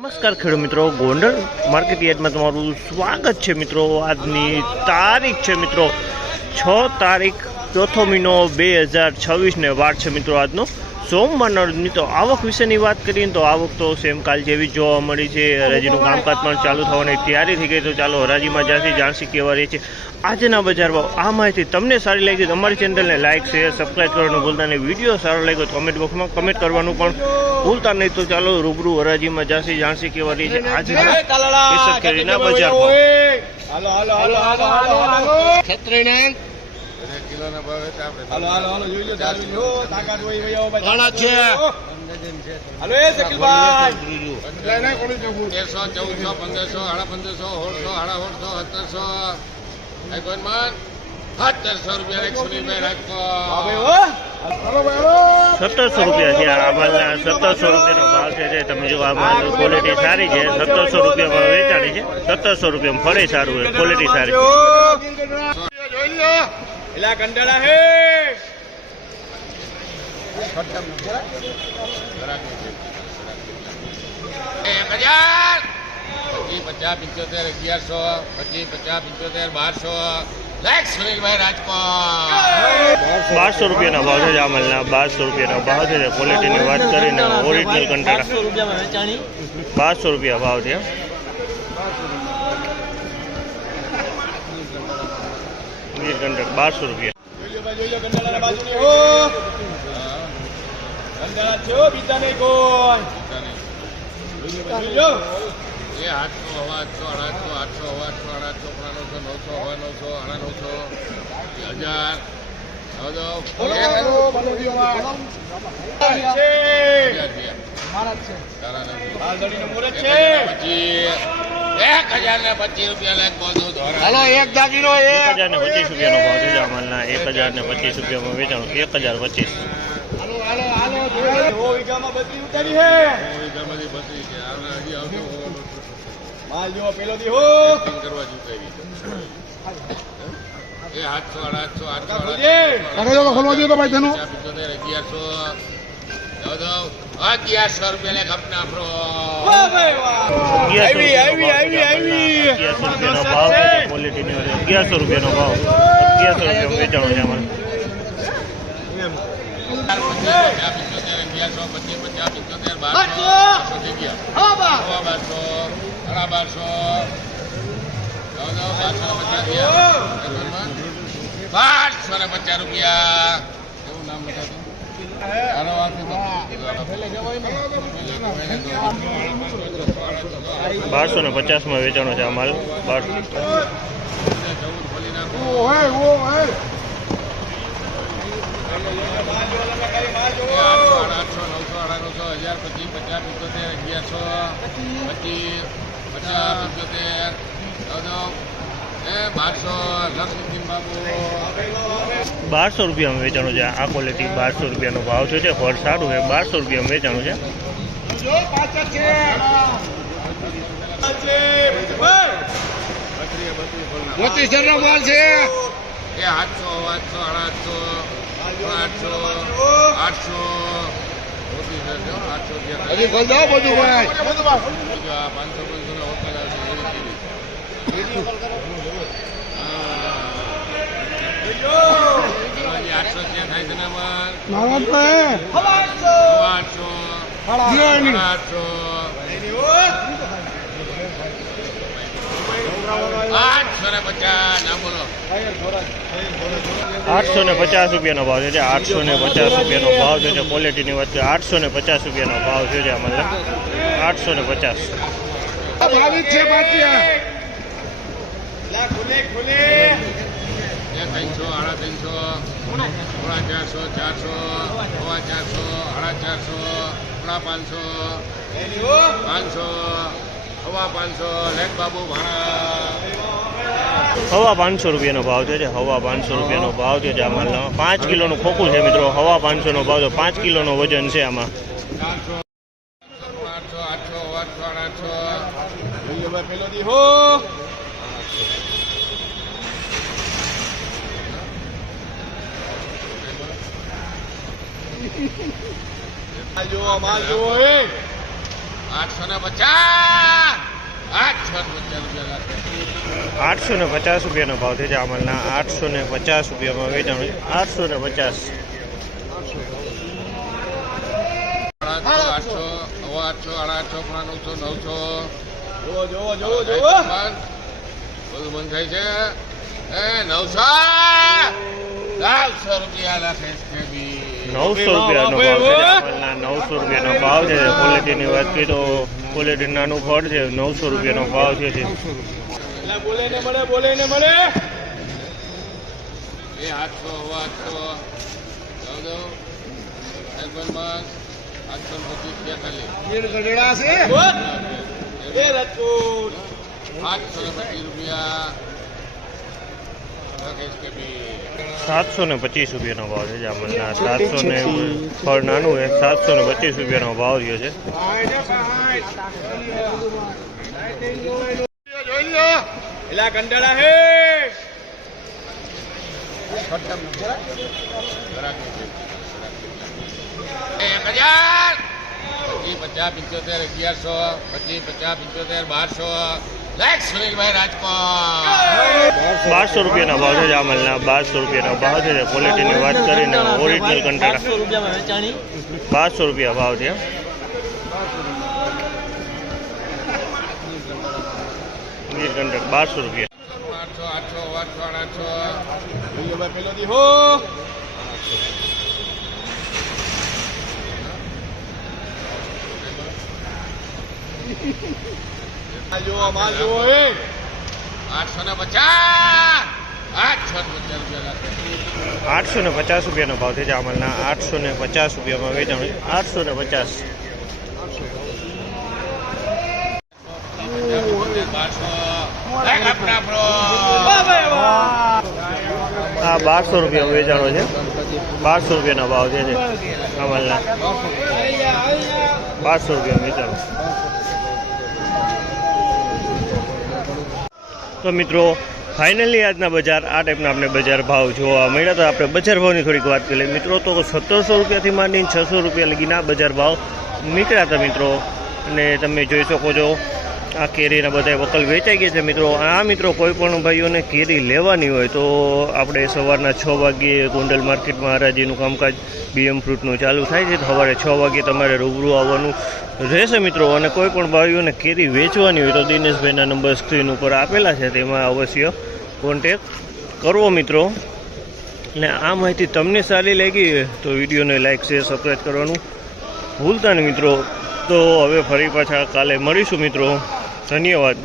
નમસ્કાર ખેડૂત મિત્રો, ગોંડલ માર્કેટ યાર્ડમાં તમારું સ્વાગત છે મિત્રો। આજની તારીખ છે મિત્રો 6 તારીખ ચોથો મહિનો 2026 ને વાર છે મિત્રો આજનો સોમવારનો। મિત્રો આવક વિશેની વાત કરીએ તો આવક તો સેમ કાલ જેવી જોવા મળી છે। હરાજીનું કામકાજ પણ ચાલુ થવાની તૈયારી થઈ ગઈ। તો ચાલો હરાજીમાં જાણસી કેવા રહી છે આજના બજાર ભાવ। આ માહિતી તમને સારી લાગી તો અમારી ચેનલને લાઇક શેર સબસ્ક્રાઈબ કરવાનું ભૂલતા નહીં। વિડીયો સારો લાગ્યો તો કમેન્ટ બોક્સમાં કમેન્ટ કરવાનું પણ ભૂલતા નહીં। તો ચાલો રૂબરૂ હરાજીમાં જાણસી કેવા રહી છે આજના કેસરકેરીના બજાર ભાવ। કિલોના ભાવે હાલો જોઈ લો તાકાત હોય ઘણા છે હાલો એ શકીલભાઈ લઈને કોની જવું 1300 1400 1500 1600 1700 આઈકોન માં 1700 રૂપિયા એક સુનિલભાઈ રાજકોટ હવે હો હાલો ભાઈ 1700 રૂપિયા છે આ માલના 1700 રૂપિયાનો ભાવ છે। તમે જો આ માલ ક્વોલિટી સારી છે 1700 રૂપિયામાં વેચાણી છે। 1700 રૂપિયામાં ફળે સારું હોય ક્વોલિટી સારી જોઈ લો એલા કંટાળા હે 1200 રૂપિયાના ભાવ છે। જામલના 1200 રૂપિયાનો ભાવ છે। ક્વોલિટીની વાત કરીને ઓરિજિનલ કંટાળા 1200 રૂપિયા ભાવ છે। કંટાળા 1200 રૂપિયા જોઈ લો કંટાળાના બાજુની હો કંટાળા છે હો બીજા નહીં કોઈ જોઈ લો એ 800 રૂપિયામાં વેચાણું 1025 માલ જો પેલો દી હો કરવા જીતાવી એ 800 ખોલવા જોઈએ તો ભાઈ તેનો 1100 રૂપિયા લે કપના પ્રો વાહ ભાઈ વાહ આવી ભાવ ક્વોલિટીની 1100 રૂપિયાનો ભાવ 1100 રૂપિયા વેચાણો છે અમારે 1250 રૂપિયા એવું નામ બતાવ્યું 1250 માં વેચાણો છે આ માલ 1200 રૂપિયામાં વેચાણું છે આ ક્વોલિટી 1200 રૂપિયાનો ભાવ છે। ફળ સારું છે 1200 રૂપિયામાં વેચાણું છે। માલ છે 850 રૂપિયાનો ભાવ છે। 850 રૂપિયાનો ભાવ છે। ક્વોલિટીની વાત કરીએ 850 રૂપિયાનો ભાવ છે આમાં 850 હવા 500 રૂપિયાનો ભાવ છે। હવા 500 રૂપિયાનો ભાવ છે આમાં 5 કિલોનું ખોખું છે મિત્રો। હવા 500 નો ભાવ છે 5 કિલોનો વજન છે આમાં। પેલો દી હો માલ જો એ 850 850 રૂપિયા 850 રૂપિયાનો ભાવ છે જામલના. 850 રૂપિયામાં વેચાણ 850. 800 800 900 જોવો બધું બંધ થાય છે એ 900 રૂપિયા લાખે છે બી 900 રૂપિયાનો ભાવ છે જામલના. 900 રૂપિયાનો ભાવ છે. ક્વોલિટીની વાત કરીએ તો ક્વોલિટી નાનું ફળ છે. 900 રૂપિયાનો ભાવ છે. બોલે ને મળે એ 800 રૂપિયા 725 રૂપિયાનો ભાવ છે જામલના. 700 ને ફળ નાનું છે. 725 રૂપિયાનો ભાવ થયો છે. જોઈ લો એલા કંટાળા હે 1000 25 75 1100 લાખ સુનિલભાઈ રાજકોટ 1200 રૂપિયાના ભાવ છે જામલના. 1200 રૂપિયાનો ભાવ છે. ક્વોલિટીની વાત કરીને ઓરિજિનલ કંટાળા 1200 રૂપિયા ભાવ છે. ગીર કંટક 1200 રૂપિયા. 800 પેલો દી હો જો માલ જો એ 850 રૂપિયા 850 રૂપિયાનો ભાવ છે જામલના. 850 રૂપિયામાં વેચાણ 850. 1200 રૂપિયા વેચાણો છે. 1200 રૂપિયાનો ભાવ છે જામલના. 1200 રૂપિયા વેચાણો. તો મિત્રો ફાઇનલી આજના બજાર આ ટાઈપના આપણે બજાર ભાવ જોવા મળ્યા. તો આપણે બજાર ભાવની થોડીક વાત કરી લઈએ મિત્રો. તો 1700 રૂપિયાથી માંડીને 600 રૂપિયા લગીના બજાર ભાવ નીકળ્યા હતા મિત્રો. અને તમે જોઈ શકો છો આ કેરીના બધા વકલ વેચાઈ ગયા છે મિત્રો. આ મિત્રો કોઈ પણ ભાઈઓને કેરી લેવાની હોય તો આપણે સવારના 6 વાગ્યે ગોંડલ માર્કેટમાં હરાજીનું કામકાજ BM ફ્રૂટનું ચાલુ થાય છે. સવારે 6 વાગ્યે તમારે રૂબરૂ આવવાનું રહેશે મિત્રો. અને કોઈ પણ ભાઈઓને કેરી વેચવાની હોય તો દિનેશભાઈના નંબર સ્ક્રીન ઉપર આપેલા છે, તેમાં અવશ્ય કોન્ટેક કરવો મિત્રો. અને આ માહિતી તમને સારી લાગી તો વિડીયોને લાઇક શેર સબસ્ક્રાઈબ કરવાનું ભૂલતા નહીં મિત્રો. તો હવે ફરી પાછા કાલે મળીશું મિત્રો. ધન્યવાદ.